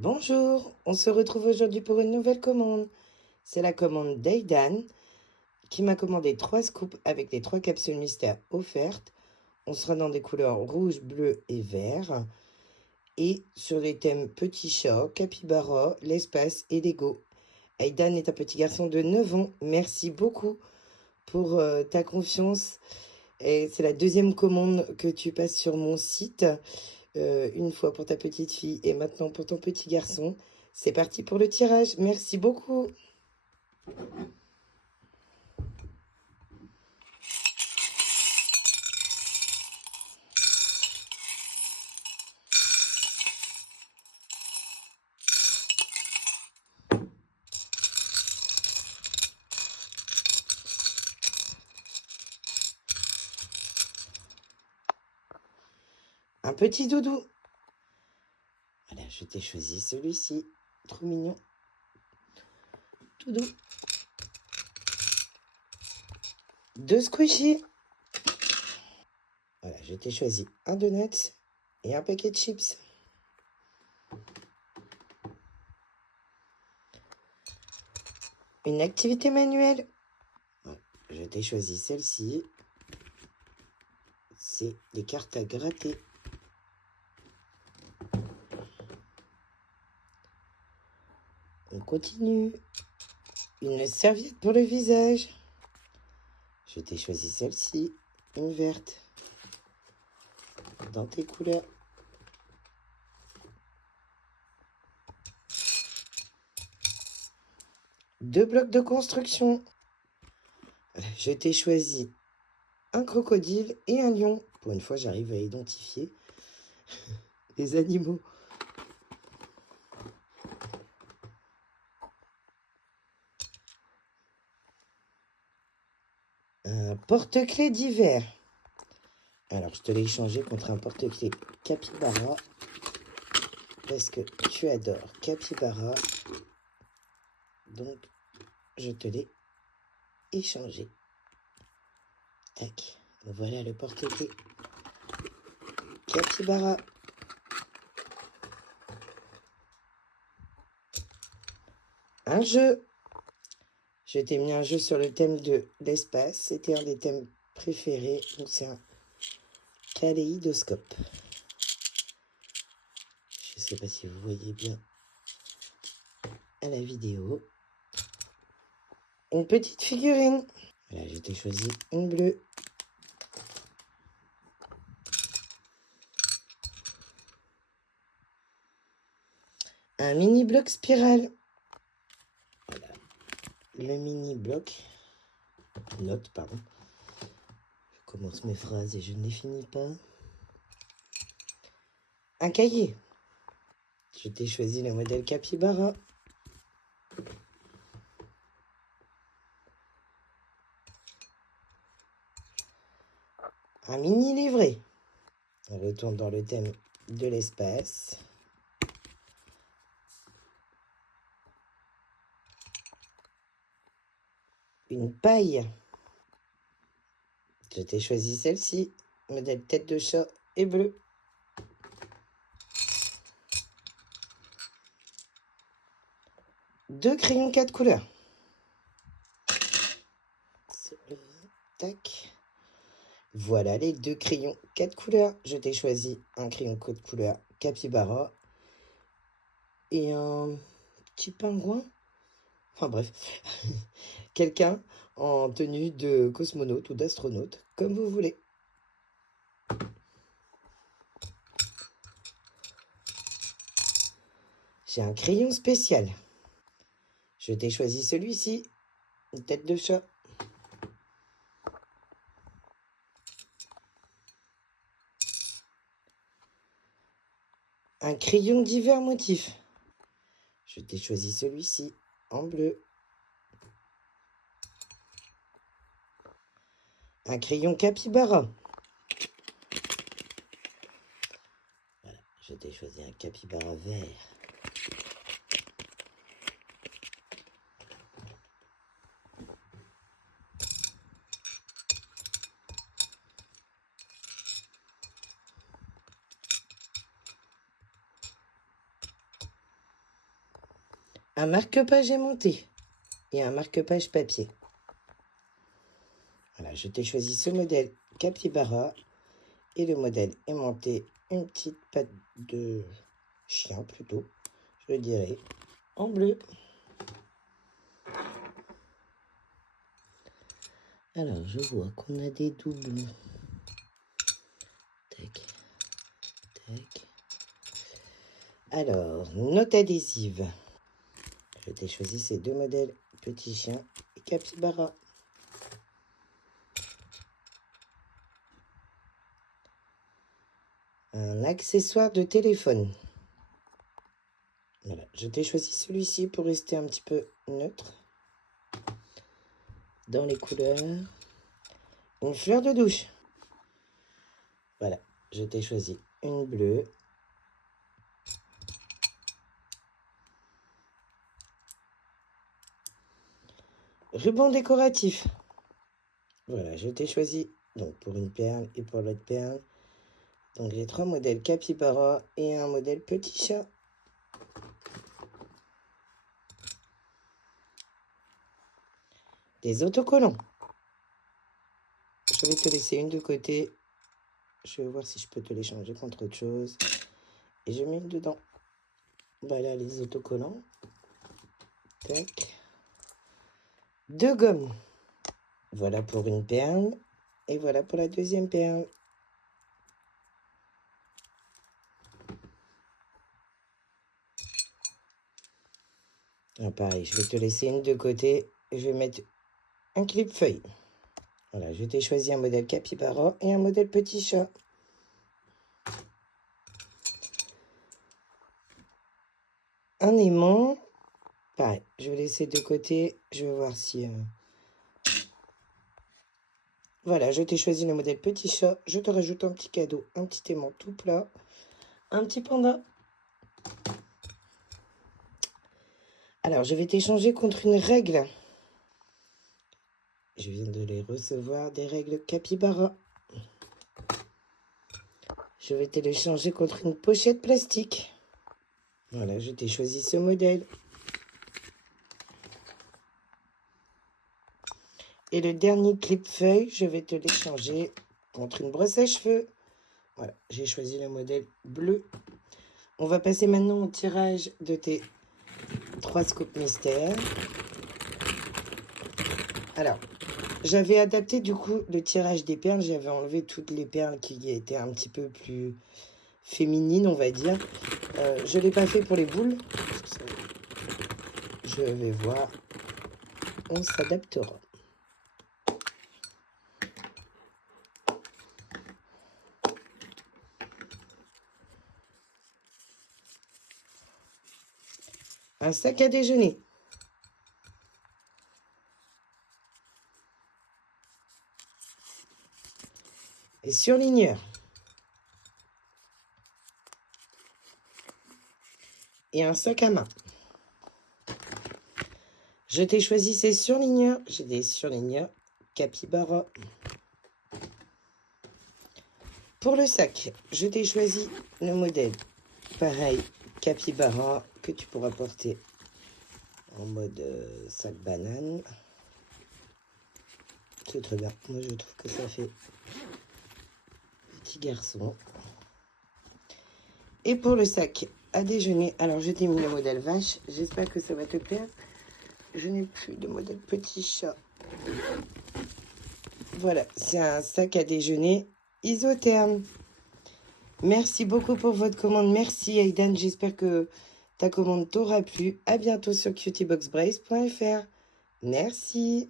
Bonjour, on se retrouve aujourd'hui pour une nouvelle commande. C'est la commande d'Aidan qui m'a commandé 3 scoops avec les 3 capsules mystères offertes. On sera dans des couleurs rouge, bleu et vert. Et sur les thèmes petit chat, capybara, l'espace et Lego. Aidan est un petit garçon de 9 ans. Merci beaucoup pour ta confiance. Et c'est la deuxième commande que tu passes sur mon site. Une fois pour ta petite fille et maintenant pour ton petit garçon. C'est parti pour le tirage. Merci beaucoup. Un petit doudou. Voilà, je t'ai choisi celui-ci. Trop mignon. Tout doux. 2 squishies. Voilà, je t'ai choisi un donut et un paquet de chips. Une activité manuelle. Voilà, je t'ai choisi celle-ci. C'est des cartes à gratter. On continue. Une serviette pour le visage. Je t'ai choisi celle-ci. Une verte. Dans tes couleurs. Deux blocs de construction. Je t'ai choisi un crocodile et un lion. Pour une fois, j'arrive à identifier les animaux. Un porte-clés d'hiver. Alors, je te l'ai échangé contre un porte-clés capybara. Parce que tu adores capybara. Donc, je te l'ai échangé. Tac. Voilà le porte-clés capybara. Un jeu. Je t'ai mis un jeu sur le thème de l'espace. C'était un des thèmes préférés. Donc, c'est un kaléidoscope. Je ne sais pas si vous voyez bien à la vidéo. Une petite figurine. Voilà, je t'ai choisi une bleue. Un mini bloc spirale. Voilà, le mini bloc. Note, pardon. Je commence mes phrases et je ne les finis pas. Un cahier. Je t'ai choisi le modèle capybara. Un mini livret. On retourne dans le thème de l'espace. Une paille. Je t'ai choisi celle-ci. Modèle tête de chat et bleu. Deux crayons 4 couleurs. Tac. Voilà les 2 crayons 4 couleurs. Je t'ai choisi un crayon 4 couleurs capybara et un petit pingouin. Enfin bref, quelqu'un en tenue de cosmonaute ou d'astronaute, comme vous voulez. J'ai un crayon spécial. Je t'ai choisi celui-ci, une tête de chat. Un crayon divers motifs. Je t'ai choisi celui-ci, en bleu. Un crayon capybara. Voilà, je t'ai choisi un capybara vert. un marque-page aimanté et un marque-page papier. Voilà, je t'ai choisi ce modèle capybara et le modèle aimanté, une petite patte de chien plutôt, je dirais, en bleu. Alors, je vois qu'on a des doubles. Tac, tac. Alors, note adhésive. Je t'ai choisi ces deux modèles, petit chien et capybara. Un accessoire de téléphone. Voilà, je t'ai choisi celui-ci pour rester un petit peu neutre dans les couleurs. Une fleur de douche. Voilà, je t'ai choisi une bleue. Ruban décoratif. Voilà, je t'ai choisi donc pour une perle et pour l'autre perle. Donc j'ai 3 modèles capybara et un modèle petit chat. Des autocollants. Je vais te laisser une de côté. Je vais voir si je peux te les changer contre autre chose. Et je mets une dedans. Voilà les autocollants. Tac. 2 gommes. Voilà pour une perle. Et voilà pour la deuxième perle. Ah, pareil, je vais te laisser une de côté. Et je vais mettre un clip feuille. Voilà, je t'ai choisi un modèle capybara et un modèle petit chat. Un aimant. Pareil, je vais laisser de côté. Je vais voir si... Voilà, je t'ai choisi le modèle petit chat. Je te rajoute un petit cadeau, un petit aimant tout plat, un petit panda. Alors, je vais t'échanger contre une règle. Je viens de les recevoir, des règles capybara. Je vais te l'échanger contre une pochette plastique. Voilà, je t'ai choisi ce modèle. Et le dernier clip feuille, je vais te l'échanger contre une brosse à cheveux. Voilà, j'ai choisi le modèle bleu. On va passer maintenant au tirage de tes 3 scoops mystères. Alors, j'avais adapté du coup le tirage des perles. J'avais enlevé toutes les perles qui étaient un petit peu plus féminines, on va dire. Je ne l'ai pas fait pour les boules. Je vais voir. On s'adaptera. Un sac à déjeuner. Et surligneur. Et un sac à main. Je t'ai choisi ces surligneurs. J'ai des surligneurs capybara. Pour le sac, je t'ai choisi le modèle pareil capybara que tu pourras porter en mode sac banane. C'est très bien. Moi, je trouve que ça fait petit garçon. Et pour le sac à déjeuner, alors je t'ai mis le modèle vache. J'espère que ça va te plaire. Je n'ai plus de modèle petit chat. Voilà, c'est un sac à déjeuner isotherme. Merci beaucoup pour votre commande. Merci Aidan. J'espère que ta commande t'aura plu. À bientôt sur cutieboxbrace.fr. Merci.